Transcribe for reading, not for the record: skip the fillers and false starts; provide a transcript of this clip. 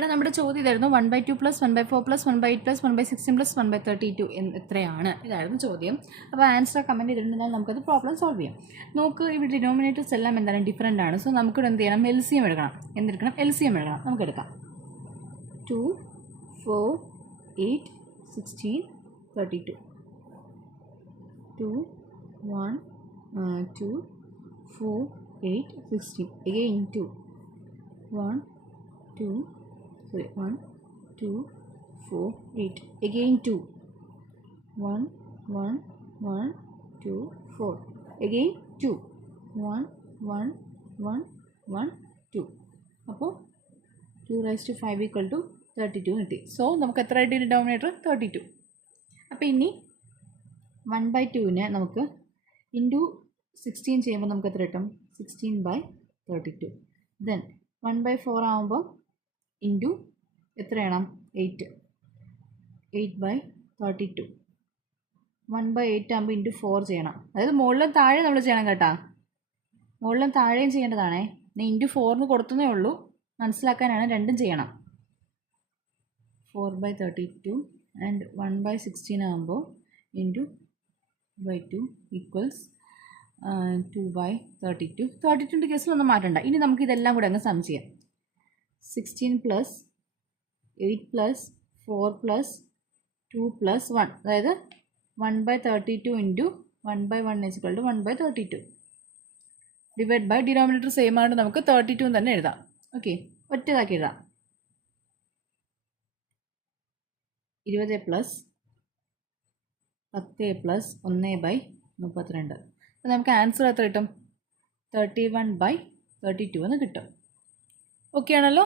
എടാ നമ്മുടെ ചോദ്യം ഇതായിരുന്നു 1/2 + 1/4 + 1/8 + 1/16 + 1/32 എത്രയാണ് ഇതായിരുന്നു ചോദ്യം. അപ്പോൾ ആൻസർ കമൻറ്റ് ചെയ്തിട്ടുണ്ടെങ്കിൽ നമുക്കത് പ്രോബ്ലം സോൾവ് ചെയ്യാം. നോക്ക് ഇവിടെ ഡിനോമിനേറ്റേഴ്സ് എല്ലാം എന്താണ് ഡിഫറൻ്റ് ആണ്. സോ നമുക്കിവിടെ എന്ത് ചെയ്യണം, LCM എടുക്കണം. എന്തെടുക്കണം, LCM എടുക്കണം. നമുക്കെടുക്കാം 2, 4, 8, 16, 32. 2, 1, 2, 4, 8, 16. Again 2, 1, 2, 1, 2, 4, 8. Again 2, 1, 1, 1, 2, 4. Again 2, 1, 1, 1, 1, 2. അപ്പോൾ 2⁵ = 32 കിട്ടി. സോ നമുക്ക് എത്ര കിട്ടി ഡിനോമിനേറ്റർ 32. അപ്പോൾ ഇനി 1/2 നമുക്ക് ഇൻറ്റു 16 ചെയ്യുമ്പോൾ നമുക്ക് എത്ര കിട്ടും, 16/32. ദെൻ 1/4 ആകുമ്പോൾ ഇൻറ്റു എത്രയാണ് 8, 8/32. 1/8 ആകുമ്പോൾ ഇൻറ്റു 4 ചെയ്യണം. അതായത് മുകളിലും താഴെ നമ്മൾ ചെയ്യണം കേട്ടോ, മുകളിലും താഴെയും ചെയ്യേണ്ടതാണേ. ഞാൻ ഇൻറ്റു 4 കൊടുത്തതേ ഉള്ളൂ, മനസ്സിലാക്കാനാണ്. രണ്ടും ചെയ്യണം. 4/32 ആൻഡ് 1/16 ആകുമ്പോൾ ഇൻറ്റു 2 ഈക്വൽസ് 2/32. 32ൻ്റെ കേസിലൊന്നും മാറ്റണ്ട. ഇനി നമുക്ക് ഇതെല്ലാം കൂടെ അങ്ങ് സം ചെയ്യാം. 16 + 8 + 4 + 2 + 1, അതായത് 1/32 into 1/1 = 1/32. Divide by denominator same ആണ്, നമുക്ക് 32 തന്നെ എഴുതാം. ഓക്കെ, ഒറ്റതാക്കി എഴുതാം. 20 + 10 + 1/32. അപ്പോൾ നമുക്ക് ആൻസർ എത്ര കിട്ടും, 31/32 എന്ന് കിട്ടും. ഓക്കെ ആണല്ലോ.